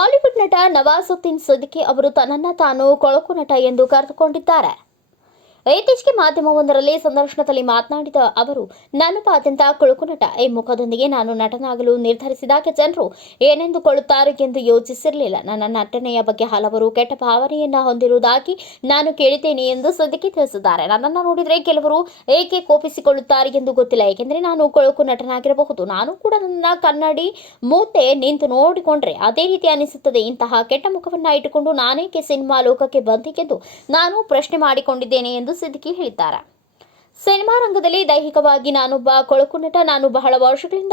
Bollywood ನಟ ನವಾಜುದ್ದೀನ್ ಸಿದ್ದಿಕಿ ಅವರು ತನ್ನನ್ನ ತಾನು ಕೊಳಕು ನಟ ಎಂದು ಕರೆದುಕೊಂಡಿದ್ದಾರೆ. ಇತ್ತೀಚೆಗೆ ಮಾಧ್ಯಮವೊಂದರಲ್ಲಿ ಸಂದರ್ಶನದಲ್ಲಿ ಮಾತನಾಡಿದ ಅವರು ನಾನೊಬ್ಬ ಅತ್ಯಂತ ಕೊಳುಕು ನಟ ಈ ಮುಖದೊಂದಿಗೆ ನಾನು ನಟನಾಗಲು ನಿರ್ಧರಿಸಿದಾಗ ಜನರು ಏನೆಂದುಕೊಳ್ಳುತ್ತಾರೆ ಎಂದು ಯೋಚಿಸಿರಲಿಲ್ಲ. ನನ್ನ ನಟನೆಯ ಬಗ್ಗೆ ಹಲವರು ಕೆಟ್ಟ ಭಾವನೆಯನ್ನ ಹೊಂದಿರುವುದಾಗಿ ನಾನು ಕೇಳಿದ್ದೇನೆ ಎಂದು ಸದ್ಯಕ್ಕೆ ತಿಳಿಸಿದ್ದಾರೆ. ನನ್ನನ್ನು ನೋಡಿದರೆ ಕೆಲವರು ಏಕೆ ಕೋಪಿಸಿಕೊಳ್ಳುತ್ತಾರೆ ಎಂದು ಗೊತ್ತಿಲ್ಲ. ಏಕೆಂದರೆ ನಾನು ಕೊಳುಕು ನಟನಾಗಿರಬಹುದು. ನಾನು ಕೂಡ ನನ್ನ ಕನ್ನಡಿ ಮೂತೆ ನಿಂತು ನೋಡಿಕೊಂಡ್ರೆ ಅದೇ ರೀತಿ ಅನಿಸುತ್ತದೆ. ಇಂತಹ ಕೆಟ್ಟ ಮುಖವನ್ನ ಇಟ್ಟುಕೊಂಡು ನಾನೇಕೆ ಸಿನಿಮಾ ಲೋಕಕ್ಕೆ ಬಂದಿಗೆಂದು ನಾನು ಪ್ರಶ್ನೆ ಮಾಡಿಕೊಂಡಿದ್ದೇನೆ ಎಂದು ಸಿದ್ದಿಕಿ ಹೇಳಿದ್ದಾರೆ. ಸಿನಿಮಾ ರಂಗದಲ್ಲಿ ದೈಹಿಕವಾಗಿ ನಾನೊಬ್ಬ ಕೊಳಕು ನಟ. ನಾನು ಬಹಳ ವರ್ಷಗಳಿಂದ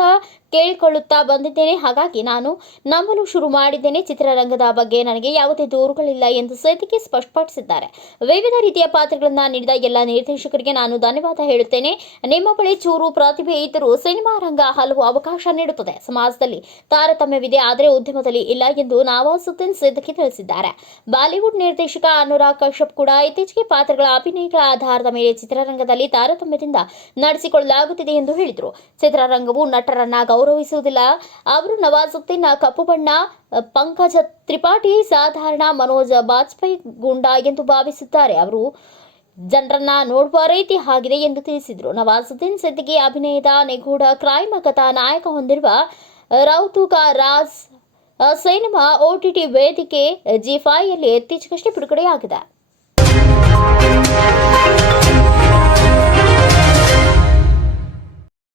ಕೇಳಿಕೊಳ್ಳುತ್ತಾ ಬಂದಿದ್ದೇನೆ. ಹಾಗಾಗಿ ನಾನು ನಂಬಲು ಶುರು ಮಾಡಿದ್ದೇನೆ. ಚಿತ್ರರಂಗದ ಬಗ್ಗೆ ನನಗೆ ಯಾವುದೇ ದೂರುಗಳಿಲ್ಲ ಎಂದು ಸದ್ಯಕ್ಕೆ ಸ್ಪಷ್ಟಪಡಿಸಿದ್ದಾರೆ. ವಿವಿಧ ರೀತಿಯ ಪಾತ್ರಗಳನ್ನು ನೀಡಿದ ಎಲ್ಲ ನಿರ್ದೇಶಕರಿಗೆ ನಾನು ಧನ್ಯವಾದ ಹೇಳುತ್ತೇನೆ. ನಿಮ್ಮ ಬಳಿ ಚೂರು ಪ್ರತಿಭೆ ಇದ್ದರೂ ಸಿನಿಮಾ ರಂಗ ಹಲವು ಅವಕಾಶ ನೀಡುತ್ತದೆ. ಸಮಾಜದಲ್ಲಿ ತಾರತಮ್ಯವಿದೆ. ಆದರೆ ಉದ್ಯಮದಲ್ಲಿ ಇಲ್ಲ ಎಂದು ನವಾಸುದ್ದೀನ್ ಸಿದ್ದಕ್ಕೆ ತಿಳಿಸಿದ್ದಾರೆ. ಬಾಲಿವುಡ್ ನಿರ್ದೇಶಕ ಅನುರಾಗ್ ಕಶ್ಯಪ್ ಕೂಡ ಇತ್ತೀಚೆಗೆ ಪಾತ್ರಗಳ ಅಭಿನಯಗಳ ಆಧಾರದ ಮೇಲೆ ಚಿತ್ರರಂಗದಲ್ಲಿ ತಾರತಮ್ಯದಿಂದ ನಡೆಸಿಕೊಳ್ಳಲಾಗುತ್ತಿದೆ ಎಂದು ಹೇಳಿದರು. ಚಿತ್ರರಂಗವು ನಟರನ್ನ ಗೌರವಿಸುವುದಿಲ್ಲ. ಅವರು ನವಾಜುದ್ದೀನ್ ಕಪ್ಪು ಬಣ್ಣ, ಪಂಕಜ ತ್ರಿಪಾಠಿ, ಸಾಧಾರಣ ಮನೋಜ್ ಬಾಜಪೇಯಿ ಗುಂಡಾ ಎಂದು ಭಾವಿಸುತ್ತಾರೆ. ಅವರು ಜನರನ್ನ ನೋಡುವ ರೀತಿ ಆಗಿದೆ ಎಂದು ತಿಳಿಸಿದರು. ನವಾಜುದ್ದೀನ್ ಸಿದ್ದಿಗೆ ಅಭಿನಯದ ನಿಗೂಢ ಕ್ರೈಮ ಕಥಾ ನಾಯಕ ಹೊಂದಿರುವ ರೌತುಕ ರಾಜ್ ಸಿನಿಮಾ ಓಟಿಟಿ ವೇದಿಕೆ ಜಿ ಫೈಯಲ್ಲಿ ಇತ್ತೀಚೆಗಷ್ಟೇ ಬಿಡುಗಡೆಯಾಗಿದೆ.